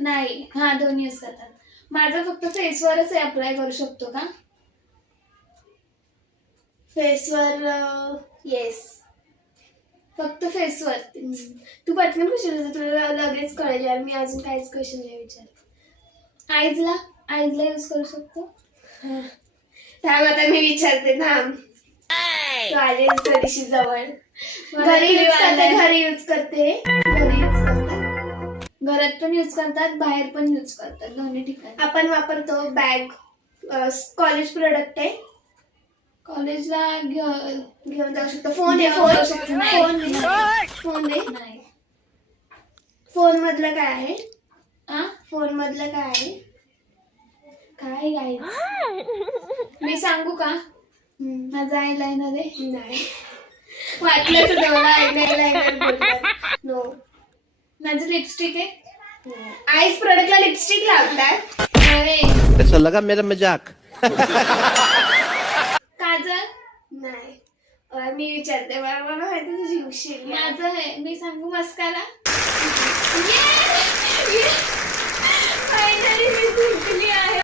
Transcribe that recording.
नाही, हा दोन्ही यूज करतात. माझं फक्त फेसवरच आहे, अप्लाय करू शकतो का? फेसवर येस. फक्त फेसवर. तू पटकन क्वेश्चन तुला लगेच कळेल यार. मी अजून काहीच क्वेश्चन नाही विचारत. आईजला यूज करू शकतो? थांब आता मी विचारते. थांब तू आली थोडीशी जवळ. घरी यूज करते. घरी यूज करते. घरात पण यूज करतात, बाहेर पण यूज करतात, दोन्ही ठिकाणी. आपण वापरतो. बॅग, कॉलेज प्रोडक्ट आहे. कॉलेजला घेऊन जाऊ शकतो. फोन आहे. फोन मधलं काय आहे? फोन मधलं काय आहे? काय गाईज मी सांगू का? माझं आयलाइनर आहे. नाही वाटलं तुला मला आयलाइनर बोलतात. नो. माझं लिपस्टिक आहे. आईस प्रोडक्टला लिपस्टिक लावतात. ऐसा लगा मेरा मजाक. काजल नाही. मी विचारते. मला माहिती तुझी हुशारी. माझं आहे. मी सांगू मस्कारा?